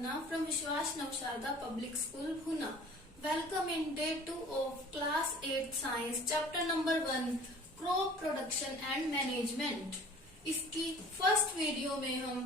Khanna from Vishwas Navsharda Public School, Pune. Welcome in day 2 of class 8 science chapter number 1 crop production and management. इसकी first video में हम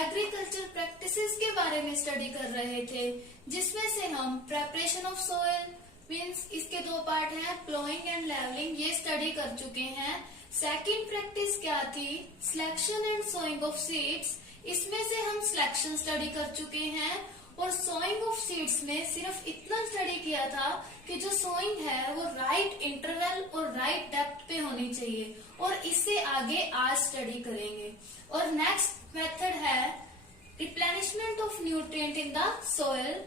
agriculture practices के बारे में study कर रहे थे, जिसमें से हम प्रेपरेशन ऑफ सोइल मींस इसके दो पार्ट हैं, प्लोइंग एंड लेवलिंग, ये स्टडी कर चुके हैं। सेकंड प्रैक्टिस क्या थी, selection and sowing of seeds, इसमें से हम सिलेक्शन स्टडी कर चुके हैं। और सोइंग ऑफ सीड्स में सिर्फ इतना स्टडी किया था कि जो सोइंग है वो राइट इंटरवल और राइट डेप्थ पे होनी चाहिए, और इससे आगे आज स्टडी करेंगे। और नेक्स्ट मेथड है replenishment of nutrient in the soil,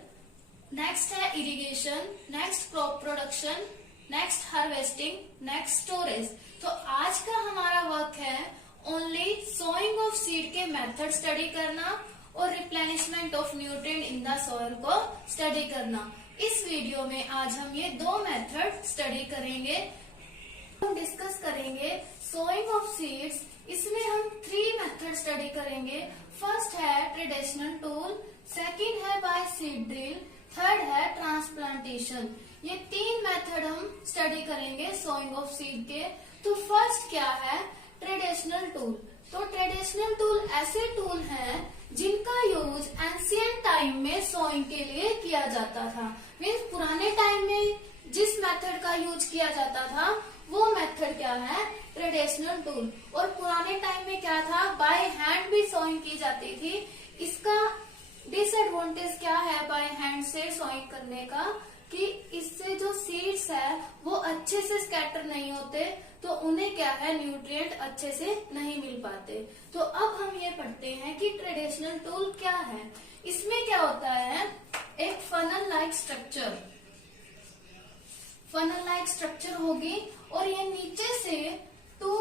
next है irrigation, next crop production, next harvesting, next storage. तो आज का हमारा वर्क है ओनली सोइंग ऑफ सीड के मेथड स्टडी करना और replenishment of nutrient in the soil को स्टडी करना। इस वीडियो में आज हम ये दो मेथड स्टडी करेंगे। हम डिस्कस करेंगे सोइंग ऑफ सीड्स, इसमें हम 3 मेथड स्टडी करेंगे। फर्स्ट है ट्रेडिशनल टूल, सेकंड है बाय सीड ड्रिल, थर्ड है ट्रांसप्लांटेशन। ये 3 मेथड हम स्टडी करेंगे सोइंग ऑफ सीड के। तो फर्स्ट क्या है, ट्रेडिशनल टूल। तो ट्रेडिशनल टूल ऐसे टूल हैं जिनका यूज एंशिएंट टाइम में सोइंग के लिए किया जाता था। मीन्स पुराने टाइम में जिस मेथड का यूज किया जाता था वो मेथड क्या है, ट्रेडिशनल टूल। और पुराने टाइम में क्या था, बाय हैंड भी सोइंग की जाती थी। इसका डिसएडवांटेज क्या है बाय हैंड से सोइंग करने का, कि इससे जो सीड्स है वो अच्छे से स्कैटर नहीं होते, तो उन्हें क्या है न्यूट्रिएंट अच्छे से नहीं मिल पाते। तो अब हम ये पढ़ते हैं कि ट्रेडिशनल टूल क्या है। इसमें क्या होता है, एक फनल लाइक स्ट्रक्चर होगी और ये नीचे से 2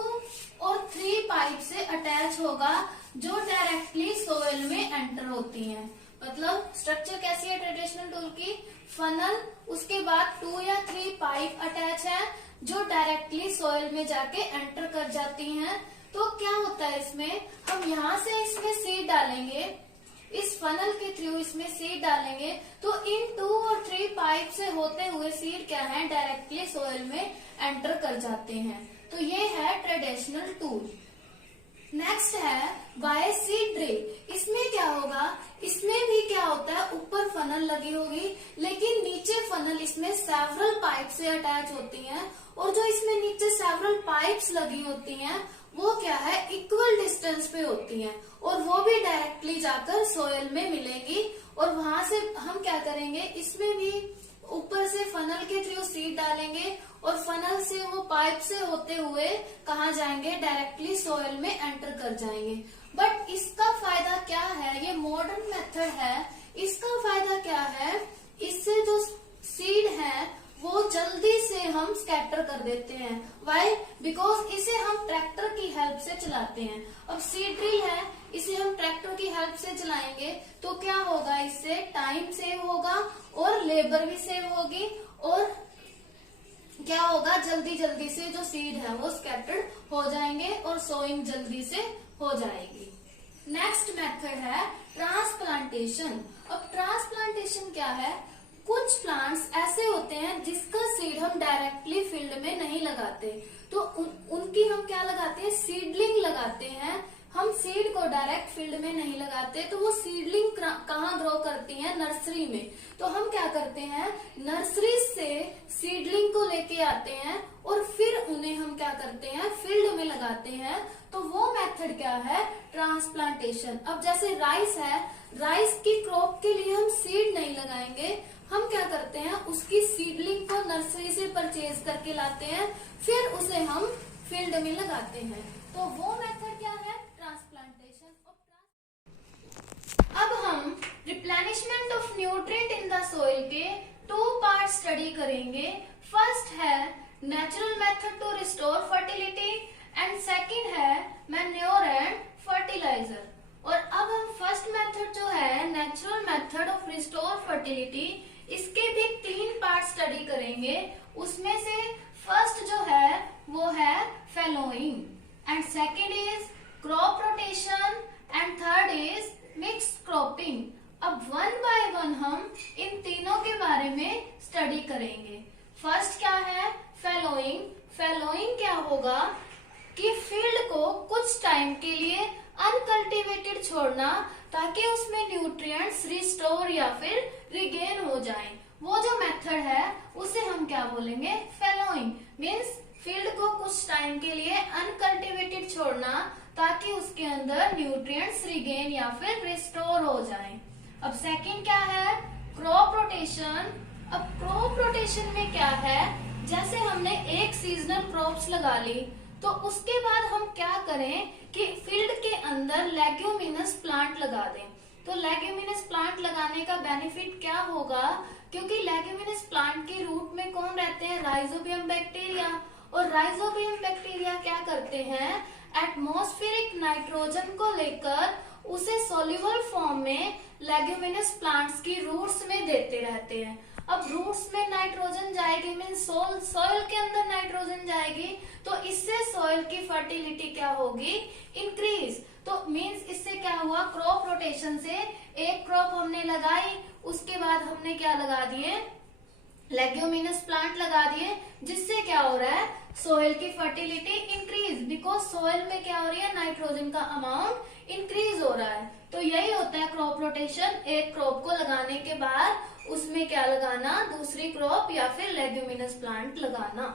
और 3 पाइप से अटैच होगा जो डायरेक्टली सोइल में एंटर होती हैं। मतलब स्ट्रक्चर कैसी है ट्रेडिशनल टूल की, फनल, उसके बाद 2 या 3 पाइप अटैच है जो डायरेक्टली सॉइल में जाके एंटर कर जाती हैं। तो क्या होता है इसमें, हम यहाँ से इसमें सीड डालेंगे, इस फनल के थ्रू इसमें सीड डालेंगे, तो इन 2 और 3 पाइप से होते हुए सीड क्या है डायरेक्टली सॉइल में एंटर कर जाते हैं। तो ये है ट्रेडिशनल टूल। नेक्स्ट है बाय सीड ड्रिल। इसमें क्या होगा, इसमें भी क्या होता है, ऊपर फनल लगी होगी लेकिन नीचे फनल इसमें सेवरल पाइप से अटैच होती हैं, और जो इसमें नीचे सेवरल पाइप्स लगी होती हैं वो क्या है इक्वल डिस्टेंस पे होती हैं, और वो भी डायरेक्टली जाकर सोइल में मिलेगी। और वहां से हम क्या करेंगे, इसमें भी ऊपर से फनल के थ्रू सीड डालेंगे और फनल से वो पाइप से होते हुए कहाँ जाएंगे, डायरेक्टली सोइल में एंटर कर जाएंगे। बट इसका फायदा क्या है, ये मॉडर्न मेथड है, इसका फायदा क्या है, इससे जो सीड है वो जल्दी से हम स्कैटर कर देते हैं। वाई, बिकॉज इसे हम ट्रैक्टर की हेल्प से चलाते हैं। अब सीड ड्रिल है, इसे हम ट्रैक्टर की हेल्प से चलाएंगे तो क्या होगा, इससे टाइम सेव होगा और लेबर भी सेव होगी, और क्या होगा, जल्दी जल्दी से जो सीड है वो स्कैटर्ड हो जाएंगे और सोइंग जल्दी से हो जाएगी। नेक्स्ट मेथड है ट्रांसप्लांटेशन। अब ट्रांसप्लांटेशन क्या है, कुछ प्लांट्स ऐसे होते हैं जिसका सीड हम डायरेक्टली फील्ड में नहीं लगाते, तो उनकी हम क्या लगाते हैं, सीडलिंग लगाते हैं। हम सीड को डायरेक्ट फील्ड में नहीं लगाते, तो वो सीडलिंग कहाँ ग्रो करती है, नर्सरी में। तो हम क्या करते हैं, नर्सरी से सीडलिंग को लेके आते हैं और फिर उन्हें हम क्या करते हैं, फील्ड में लगाते हैं। तो वो मेथड क्या है, ट्रांसप्लांटेशन। अब जैसे राइस है, राइस की क्रॉप के लिए हम सीड नहीं लगाएंगे, हम क्या करते हैं, उसकी सीडलिंग को नर्सरी से परचेज करके लाते हैं, फिर उसे हम फील्ड में लगाते हैं। तो वो मेथड क्या है, ट्रांसप्लांटेशन। अब हम replenishment of nutrient in the soil के 2 पार्ट स्टडी करेंगे। फर्स्ट है natural method to restore fertility and second है मैन्योर एंड फर्टिलाइजर। और अब हम फर्स्ट मेथड जो है natural method of restore fertility, इसके भी 3 पार्ट स्टडी करेंगे। उसमें से फर्स्ट जो है वो है fallowing, and second is crop rotation, and third is mixed cropping. अब 1 लिक्विड छोड़ना ताकि उसमें न्यूट्रिएंट्स रिस्टोर या फिर रिगेन हो जाएं। वो जो मेथड है उसे हम क्या बोलेंगे, फैलोइंग। मीन्स फील्ड को कुछ टाइम के लिए अनकल्टिवेटेड छोड़ना ताकि उसके अंदर न्यूट्रिएंट्स रिगेन या फिर रिस्टोर हो जाएं। अब सेकंड क्या है, क्रॉप रोटेशन। अब क्रॉप रोटेशन में क्या है, जैसे हमने एक सीजनल क्रॉप्स लगा ली तो उसके बाद हम क्या करें कि फील्ड के अंदर लेग्यूमिनस प्लांट लगा दें। तो लेग्यूमिनस प्लांट लगाने का बेनिफिट क्या होगा, क्योंकि लेग्यूमिनस प्लांट के रूट में कौन रहते हैं, राइजोबियम बैक्टीरिया। और राइजोबियम बैक्टीरिया क्या करते हैं, एटमॉस्फेरिक नाइट्रोजन को लेकर उसे सॉल्युबल फॉर्म में लेग्यूमिनस प्लांट्स की रूट्स में देते रहते हैं। अब रूट्स में नाइट्रोजन जाएगी, मीन्स सॉइल के अंदर नाइट्रोजन जाएगी, तो इससे सॉइल की फर्टिलिटी क्या होगी, इंक्रीज। तो मीन्स इससे क्या हुआ, क्रॉप रोटेशन से एक क्रॉप हमने लगाई, उसके बाद हमने क्या लगा दिए, लेग्यूमिनस प्लांट लगा दिए, जिससे क्या हो रहा है, सोइल की फर्टिलिटी इंक्रीज, बिकॉज सोइल में क्या हो रही है, नाइट्रोजन का अमाउंट इंक्रीज हो रहा है। तो यही होता है क्रॉप रोटेशन। एक क्रॉप को लगाने के बाद उसमें क्या लगाना, दूसरी क्रॉप या फिर लेग्यूमिनस प्लांट लगाना।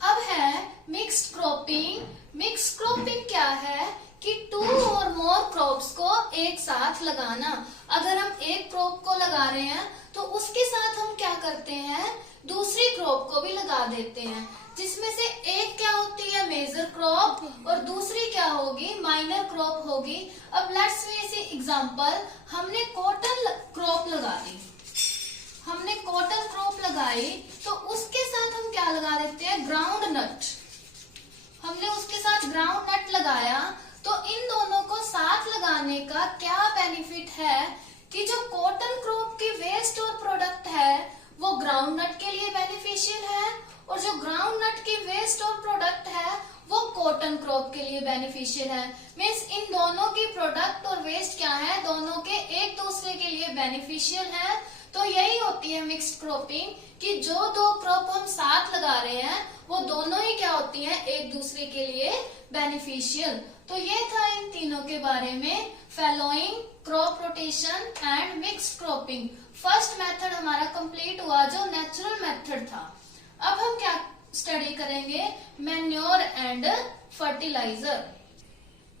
अब है मिक्स्ड क्रॉपिंग। मिक्स्ड क्रॉपिंग क्या है कि 2 और मोर क्रॉप्स को एक साथ लगाना। अगर हम एक क्रॉप को लगा रहे हैं तो उसके साथ हम क्या करते हैं, दूसरी क्रॉप को भी लगा देते हैं, जिसमें से एक क्या होती है, मेजर क्रॉप, और दूसरी क्या होगी, माइनर क्रॉप होगी। अब लेट्स से एग्जांपल, हमने कॉटन क्रॉप लगा दी, हमने कॉटन क्रॉप लगाई, तो उसके साथ हम क्या लगा देते हैं, ग्राउंड नट। हमने उसके साथ ग्राउंड नट लगाया, तो इन दोनों को साथ लगाने का क्या बेनिफिट है कि जो कॉटन क्रॉप की वेस्ट और प्रोडक्ट है वो ग्राउंड नट के लिए बेनिफिशियल है, और जो ग्राउंड नट की वेस्ट और प्रोडक्ट है वो कॉटन क्रॉप के लिए बेनिफिशियल है। मीन्स इन दोनों की प्रोडक्ट और वेस्ट क्या है, दोनों के एक दूसरे के लिए बेनिफिशियल है। तो यही होती है मिक्स्ड क्रॉपिंग, कि जो 2 क्रॉप हम साथ लगा रहे हैं वो दोनों ही क्या होती हैं, एक दूसरे के लिए बेनिफिशियल। तो ये था इन तीनों के बारे में, fallowing, crop rotation and mixed cropping. First method हमारा कंप्लीट हुआ, जो नेचुरल मेथड था। अब हम क्या स्टडी करेंगे, मैन्योर एंड फर्टिलाइजर।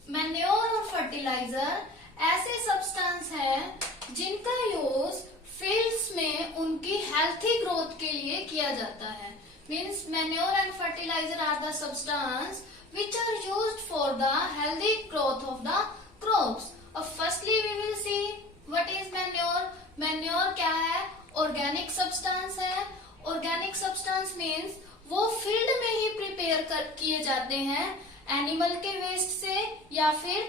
मैन्योर और फर्टिलाइजर ऐसे सब्सटेंस हैं जिनका यूज फील्ड्स में उनकी हेल्थी ग्रोथ के लिए किया जाता है। Means manure and fertiliser are the substance which are used for the healthy growth of the crops. Firstly we will see what is manure. Manure क्या है, organic substance है। Organic substance means वो field में ही prepare किए जाते हैं, animal के waste से या फिर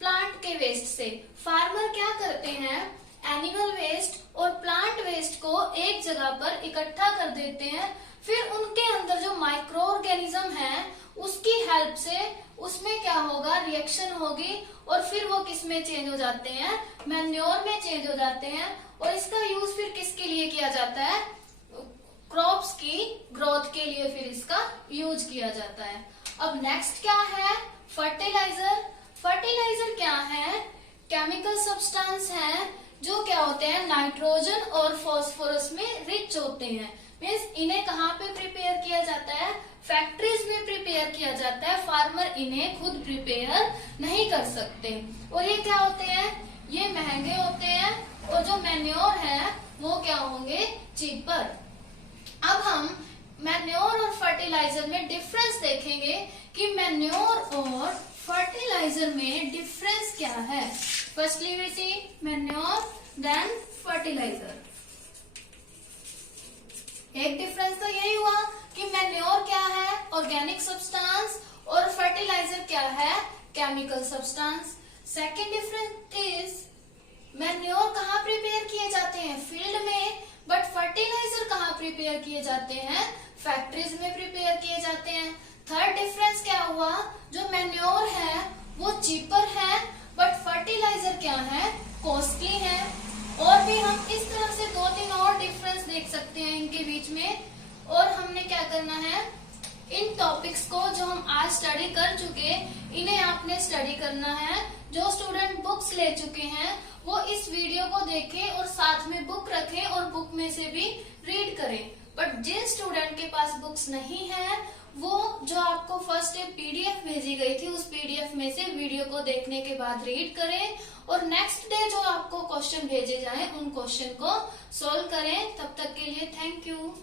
प्लांट के वेस्ट से। फार्मर क्या करते हैं, एनिमल वेस्ट और प्लांट वेस्ट को एक जगह पर इकट्ठा कर देते हैं, फिर उनके अंदर जो माइक्रो ऑर्गेनिज्म है उसकी हेल्प से उसमें क्या होगा, रिएक्शन होगी, और फिर वो किस में चेंज हो जाते हैं, मैन्योर में चेंज हो जाते हैं। और इसका यूज फिर किसके लिए किया जाता है, क्रॉप्स की ग्रोथ के लिए फिर इसका यूज किया जाता है। अब नेक्स्ट क्या है, फर्टिलाइजर। फर्टिलाइजर क्या है, केमिकल सब्सटेंस है जो क्या होते हैं, नाइट्रोजन और फॉस्फोरस में रिच होते हैं। मीन्स इन्हें कहाँ पे प्रिपेयर किया जाता है, फैक्ट्रीज में प्रिपेयर किया जाता है। फार्मर इन्हें खुद प्रिपेयर नहीं कर सकते। और ये क्या होते हैं, ये महंगे होते हैं, और जो मैन्योर है वो क्या होंगे, चीपर। अब हम मैन्योर और फर्टिलाइजर में डिफरेंस देखेंगे कि मैन्योर और फर्टिलाइजर में डिफरेंस क्या है। Firstly we see manure then fertiliser. एक डिफरेंस तो यही हुआ कि मैन्योर क्या है, ऑर्गेनिक सब्सटेंस, और फर्टिलाइजर क्या है, chemical substance. Second difference is manure कहाँ प्रिपेयर किए जाते हैं, फील्ड में, बट फर्टिलाइजर कहाँ प्रिपेयर किए जाते हैं, फैक्ट्रीज में प्रिपेयर किए जाते हैं। थर्ड डिफरेंस क्या हुआ, जो मैन्योर है वो चीपर है, बट फर्टिलाइजर क्या है, कॉस्टली है। और भी हम इस तरह से 2-3 और डिफरेंस देख सकते हैं इनके बीच में। और हमने क्या करना है, इन टॉपिक्स को जो हम आज स्टडी कर चुके, इन्हें आपने स्टडी करना है। जो स्टूडेंट बुक्स ले चुके हैं वो इस वीडियो को देखें और साथ में बुक रखें और बुक में से भी रीड करें। बट जिन स्टूडेंट के पास बुक्स नहीं है वो जो आपको फर्स्ट डे पीडीएफ भेजी गई थी उस पीडीएफ में से वीडियो को देखने के बाद रीड करें और नेक्स्ट डे जो आपको क्वेश्चन भेजे जाएं उन क्वेश्चन को सोल्व करें। तब तक के लिए थैंक यू।